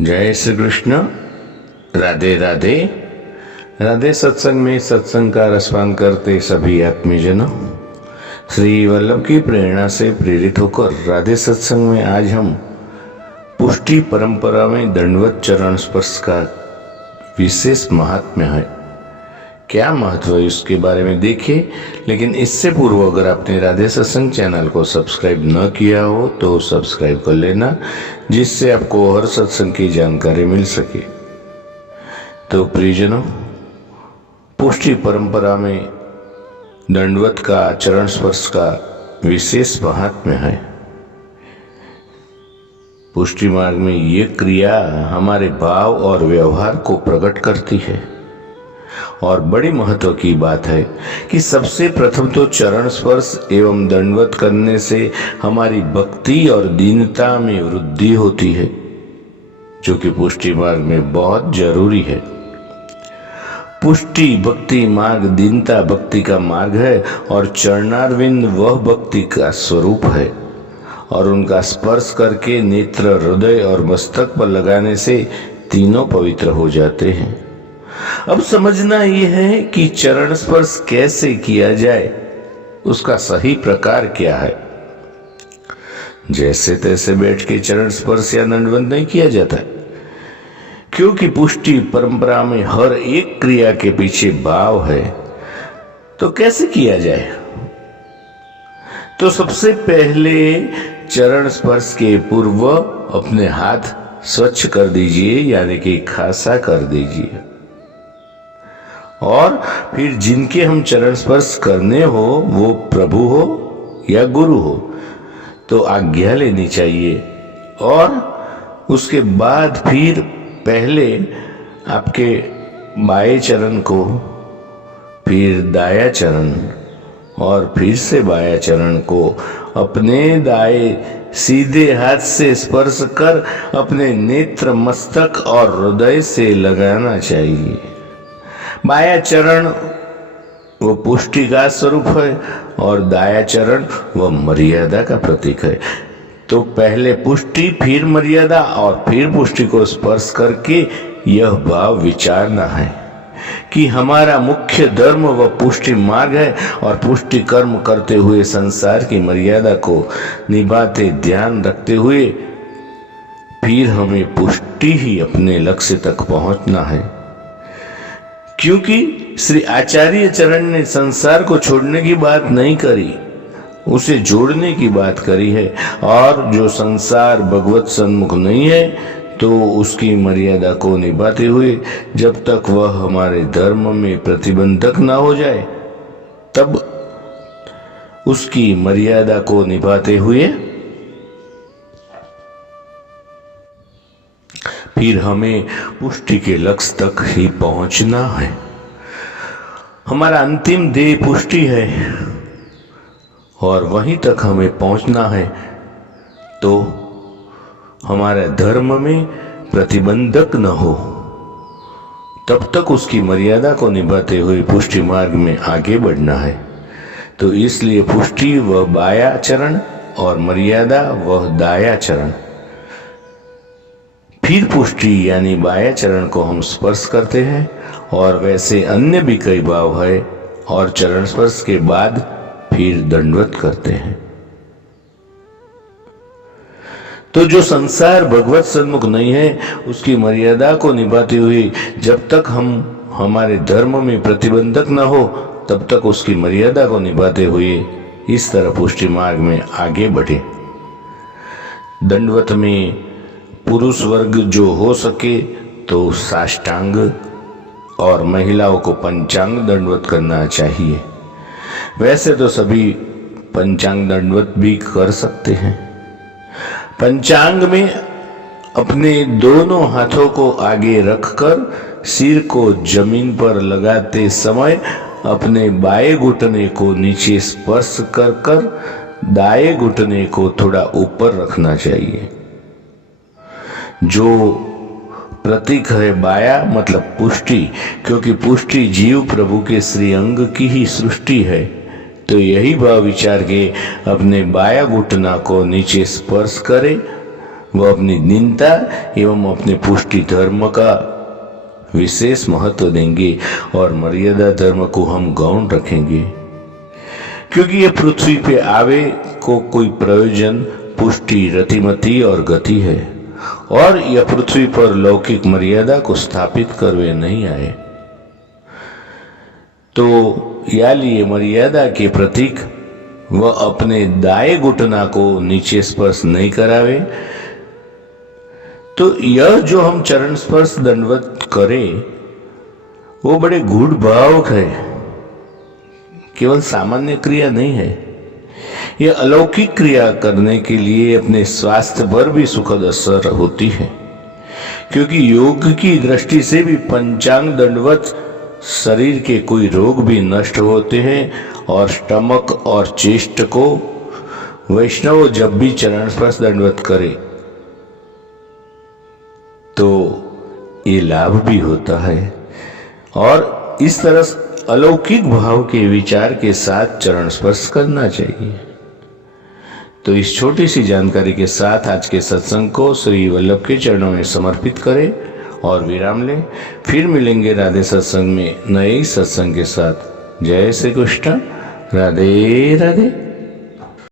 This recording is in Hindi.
जय श्री कृष्ण। राधे राधे। राधे सत्संग में सत्संग का रसपान करते सभी आत्मीजनों, श्री वल्लभ की प्रेरणा से प्रेरित होकर राधे सत्संग में आज हम पुष्टि परंपरा में दंडवत चरण स्पर्श का विशेष महात्म्य है, क्या महत्व है उसके बारे में देखें। लेकिन इससे पूर्व अगर आपने राधे सत्संग चैनल को सब्सक्राइब न किया हो तो सब्सक्राइब कर लेना, जिससे आपको हर सत्संग की जानकारी मिल सके। तो प्रियजनों, पुष्टि परंपरा में दंडवत का चरण स्पर्श का विशेष महात्म्य है। पुष्टि मार्ग में ये क्रिया हमारे भाव और व्यवहार को प्रकट करती है। और बड़ी महत्व की बात है कि सबसे प्रथम तो चरण स्पर्श एवं दंडवत करने से हमारी भक्ति और दीनता में वृद्धि होती है, जो कि पुष्टि मार्ग में बहुत जरूरी है। पुष्टि भक्ति मार्ग दीनता भक्ति का मार्ग है और चरणारविंद वह भक्ति का स्वरूप है। और उनका स्पर्श करके नेत्र, हृदय और मस्तक पर लगाने से तीनों पवित्र हो जाते हैं। अब समझना यह है कि चरण स्पर्श कैसे किया जाए, उसका सही प्रकार क्या है। जैसे तैसे बैठ के चरण स्पर्श या दंडवत नहीं किया जाता, क्योंकि पुष्टि परंपरा में हर एक क्रिया के पीछे भाव है। तो कैसे किया जाए? तो सबसे पहले चरण स्पर्श के पूर्व अपने हाथ स्वच्छ कर दीजिए, यानी कि खासा कर दीजिए। और फिर जिनके हम चरण स्पर्श करने हो, वो प्रभु हो या गुरु हो, तो आज्ञा लेनी चाहिए। और उसके बाद फिर पहले आपके बाएं चरण को, फिर दाया चरण और फिर से बाया चरण को अपने दाएं सीधे हाथ से स्पर्श कर अपने नेत्र, मस्तक और हृदय से लगाना चाहिए। बाया चरण वो पुष्टि का स्वरूप है और दाया चरण वह मर्यादा का प्रतीक है। तो पहले पुष्टि, फिर मर्यादा और फिर पुष्टि को स्पर्श करके यह भाव विचारना है कि हमारा मुख्य धर्म व पुष्टि मार्ग है और पुष्टि कर्म करते हुए संसार की मर्यादा को निभाते ध्यान रखते हुए फिर हमें पुष्टि ही अपने लक्ष्य तक पहुंचना है। क्योंकि श्री आचार्य चरण ने संसार को छोड़ने की बात नहीं करी, उसे जोड़ने की बात करी है। और जो संसार भगवत सन्मुख नहीं है, तो उसकी मर्यादा को निभाते हुए जब तक वह हमारे धर्म में प्रतिबंधक ना हो जाए, तब उसकी मर्यादा को निभाते हुए फिर हमें पुष्टि के लक्ष्य तक ही पहुंचना है। हमारा अंतिम ध्येय पुष्टि है और वहीं तक हमें पहुंचना है। तो हमारे धर्म में प्रतिबंधक न हो, तब तक उसकी मर्यादा को निभाते हुए पुष्टि मार्ग में आगे बढ़ना है। तो इसलिए पुष्टि वह बाया चरण और मर्यादा वह दाया चरण। फिर पुष्टि यानी बाया चरण को हम स्पर्श करते हैं और वैसे अन्य भी कई भाव है, और चरण स्पर्श के बाद फिर दंडवत करते हैं। तो जो संसार भगवत सन्मुख नहीं है, उसकी मर्यादा को निभाते हुए जब तक हम हमारे धर्म में प्रतिबंधक न हो, तब तक उसकी मर्यादा को निभाते हुए इस तरह पुष्टि मार्ग में आगे बढ़े। दंडवत में पुरुष वर्ग जो हो सके तो साष्टांग और महिलाओं को पंचांग दंडवत करना चाहिए। वैसे तो सभी पंचांग दंडवत भी कर सकते हैं। पंचांग में अपने दोनों हाथों को आगे रखकर सिर को जमीन पर लगाते समय अपने बाएं घुटने को नीचे स्पर्श कर कर दाएं घुटने को थोड़ा ऊपर रखना चाहिए। जो प्रतीक है बाया मतलब पुष्टि, क्योंकि पुष्टि जीव प्रभु के श्री अंग की ही सृष्टि है। तो यही भाव विचार के अपने बाया घुटना को नीचे स्पर्श करे वह अपनी दीनता एवं अपने पुष्टि धर्म का विशेष महत्व देंगे और मर्यादा धर्म को हम गौण रखेंगे, क्योंकि ये पृथ्वी पे आवे को कोई प्रयोजन पुष्टि रतिमति और गति है, और यह पृथ्वी पर लौकिक मर्यादा को स्थापित करवे नहीं आए। तो या लिए मर्यादा के प्रतीक वह अपने दाएं घुटना को नीचे स्पर्श नहीं करावे। तो यह जो हम चरण स्पर्श दंडवत करें वो बड़े गूढ़ भाव है, केवल सामान्य क्रिया नहीं है। यह अलौकिक क्रिया करने के लिए अपने स्वास्थ्य पर भी सुखद असर होती है, क्योंकि योग की दृष्टि से भी पंचांग दंडवत शरीर के कोई रोग भी नष्ट होते हैं, और स्टमक और चेस्ट को वैष्णव जब भी चरण स्पर्श दंडवत करे तो ये लाभ भी होता है। और इस तरह अलौकिक भाव के विचार के साथ चरण स्पर्श करना चाहिए। तो इस छोटी सी जानकारी के साथ आज के सत्संग को श्री वल्लभ के चरणों में समर्पित करें और विराम लें। फिर मिलेंगे राधे सत्संग में नए सत्संग के साथ। जय श्री कृष्ण। राधे राधे।